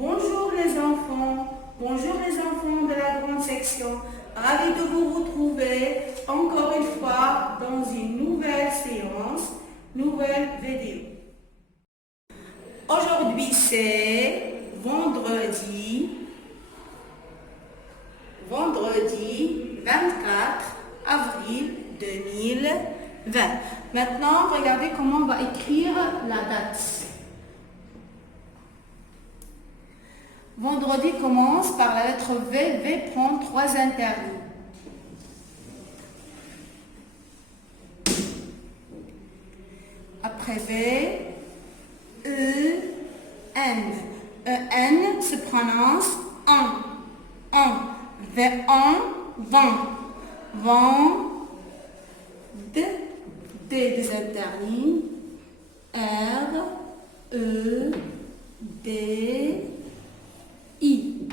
Bonjour les enfants de la grande section. Ravi de vous retrouver encore une fois dans une nouvelle séance, nouvelle vidéo. Aujourd'hui c'est vendredi 24 avril 2020. Maintenant, regardez comment on va écrire la date. Vendredi commence par la lettre V. V prend 3 interlignes. Après V, E, N. E, N se prononce en. V, en, vent. Vent, D, des interlignes. R, E, D, I.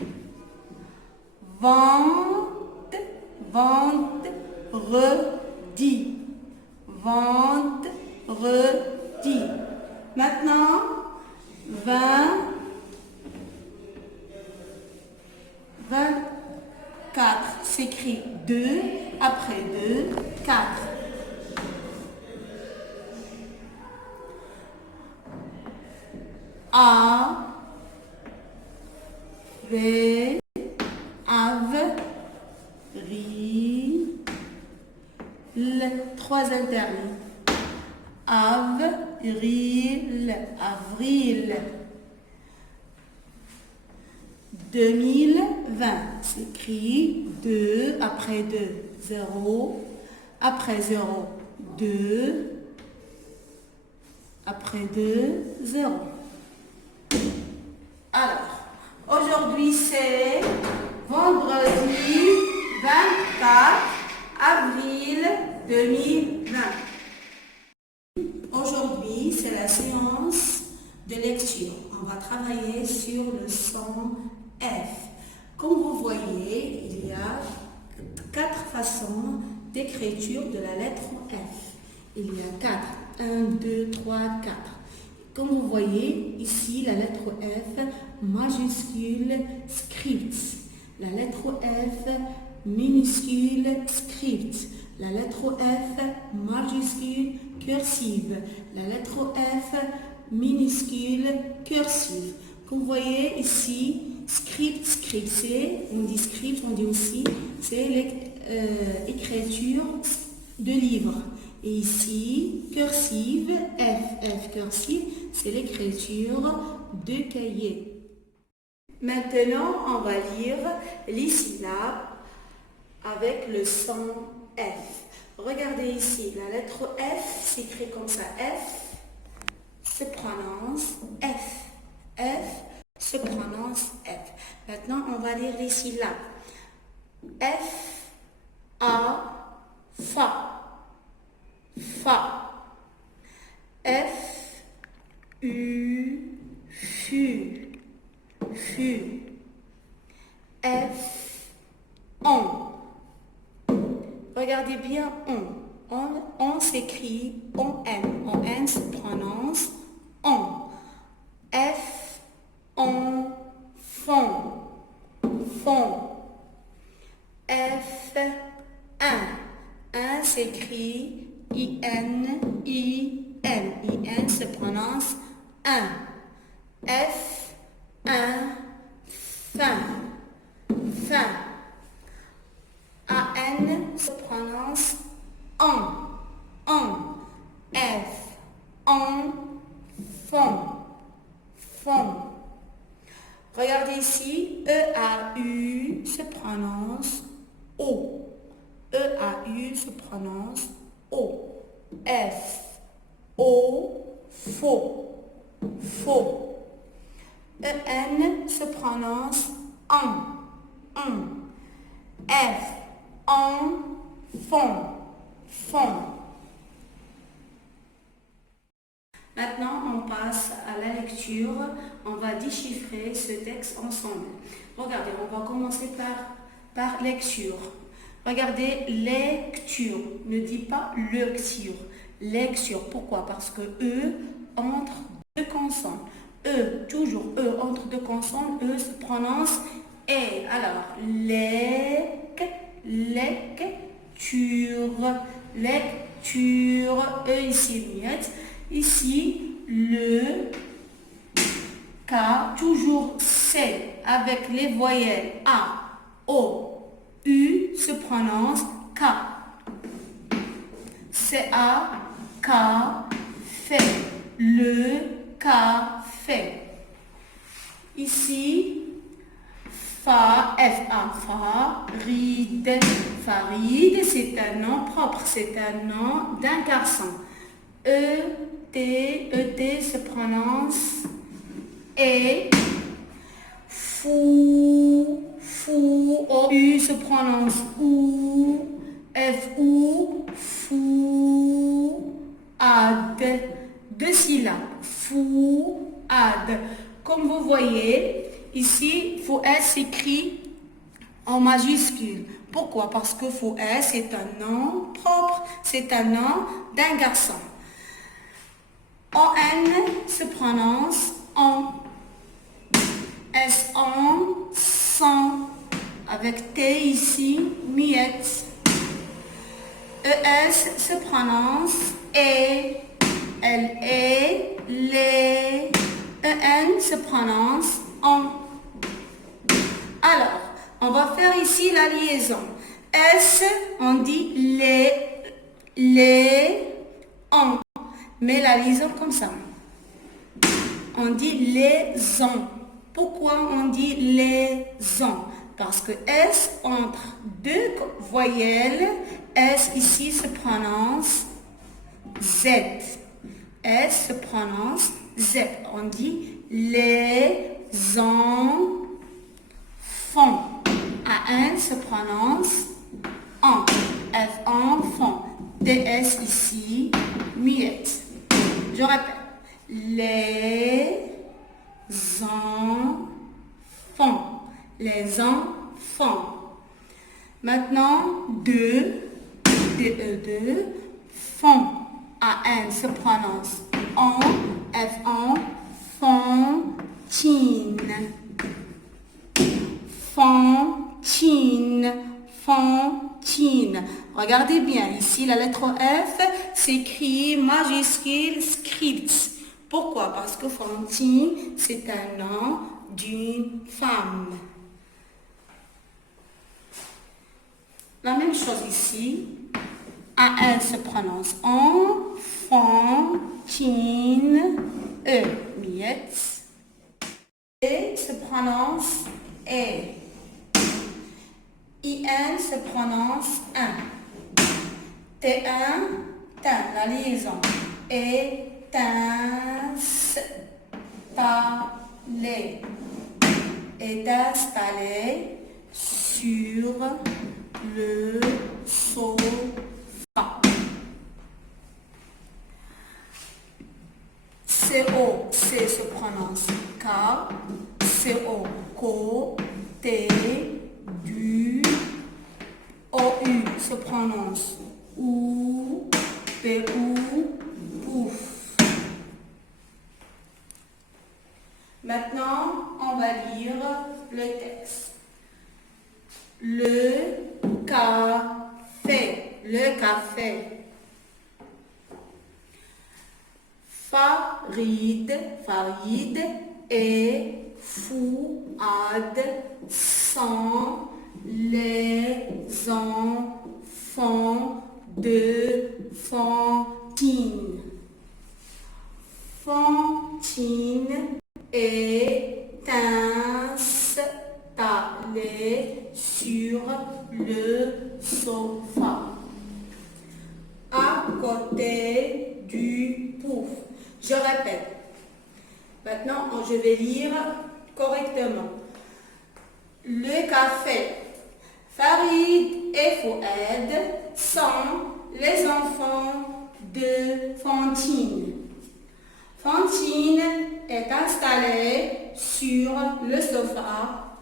Vente, vendredi. Vendredi. Maintenant, 24 s'écrit 2, après 2, 4. A, V, av, ri, l, 3 interlignes. Avril, avril. 2020 s'écrit 2, après 2, 0, après 0, 2, après 2, 0. Alors, aujourd'hui c'est vendredi 24 avril 2020. Aujourd'hui, c'est la séance de lecture. On va travailler sur le son F. Comme vous voyez, il y a 4 façons d'écriture de la lettre F. Il y a 4. 1, 2, 3, 4. Comme vous voyez, ici, la lettre F, majuscule, script. La lettre F, minuscule, script. La lettre F, majuscule, cursive. La lettre F, minuscule, cursive. Comme vous voyez ici, script, on dit script, on dit aussi, c'est l'écriture de livre. Et ici, cursive, F cursive, c'est l'écriture de cahier. Maintenant, on va lire les syllabes avec le son F. Regardez ici, la lettre F s'écrit comme ça. F se prononce F. F se prononce F. Maintenant, on va lire les syllabes. F, A, Fa. Fa. F, U, Fu. Fu. F, On. Regardez bien on s'écrit on se prononce on. F, on, fond. F, un s'écrit in se prononce un. F, fin. AN se prononce on. F, on, fond. Regardez ici, EAU se prononce O. EAU se prononce O. F, O, faux. EN se prononce on. F, on, fond. Maintenant, on passe à la lecture. On va déchiffrer ce texte ensemble. Regardez, on va commencer par lecture. Regardez, lecture. Ne dis pas lecture. Lecture. Pourquoi? Parce que E entre deux consonnes. toujours E, entre deux consonnes, E se prononce E. Alors, lecture, E ici, miette. Ici, le K, toujours C, avec les voyelles A, O, U, se prononce K. C-A-K, fait. Le café. Ici, F-A, Farid. Farid, c'est un nom propre, c'est un nom d'un garçon. E-T se prononce E. Fou, O-U se prononce OU. F-U, fou, ad. Deux syllabes, fouad. Comme vous voyez, ici, fouad s'écrit en majuscule. Pourquoi? Parce que fouad, c'est un nom propre, c'est un nom d'un garçon. O-N se prononce en. S-on, son, avec T ici, miette. E-S se prononce E. L-E, les. E-N se prononce en. Alors, on va faire ici la liaison. S, on dit les, on. Mais la liaison comme ça. On dit les on. Pourquoi on dit les on? Parce que S, entre deux voyelles, S ici se prononce Z. S se prononce Z. On dit les enfants. A-N se prononce en. F enfant. TS ici, muette. Je répète. Les enfants. Les enfants. Maintenant, deux, font. A-N se prononce en, F-en, fantine. Fantine. Regardez bien, ici la lettre F s'écrit majuscule script. Pourquoi? Parce que Fantine, c'est un nom d'une femme. La même chose ici. A-N se prononce en, fantine, E, miette. E se prononce E. I-N se prononce un. T-1, tin, la liaison. Étinceler. Étinceler sur le sofa. C-O, C se prononce K. C-O, côté, du. O-U se prononce OU. P-U, pouf. Maintenant, on va lire le texte. Le café. Le café. Farid et Fouad sont les enfants de Fantine. Fantine est installée sur le sofa à côté du pouf. Je répète. Maintenant, je vais lire correctement. Le café. Farid et Fouad sont les enfants de Fantine. Fantine est installée sur le sofa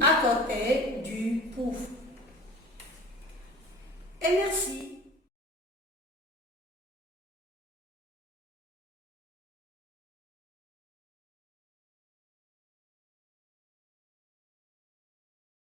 à côté du pouf. Et merci.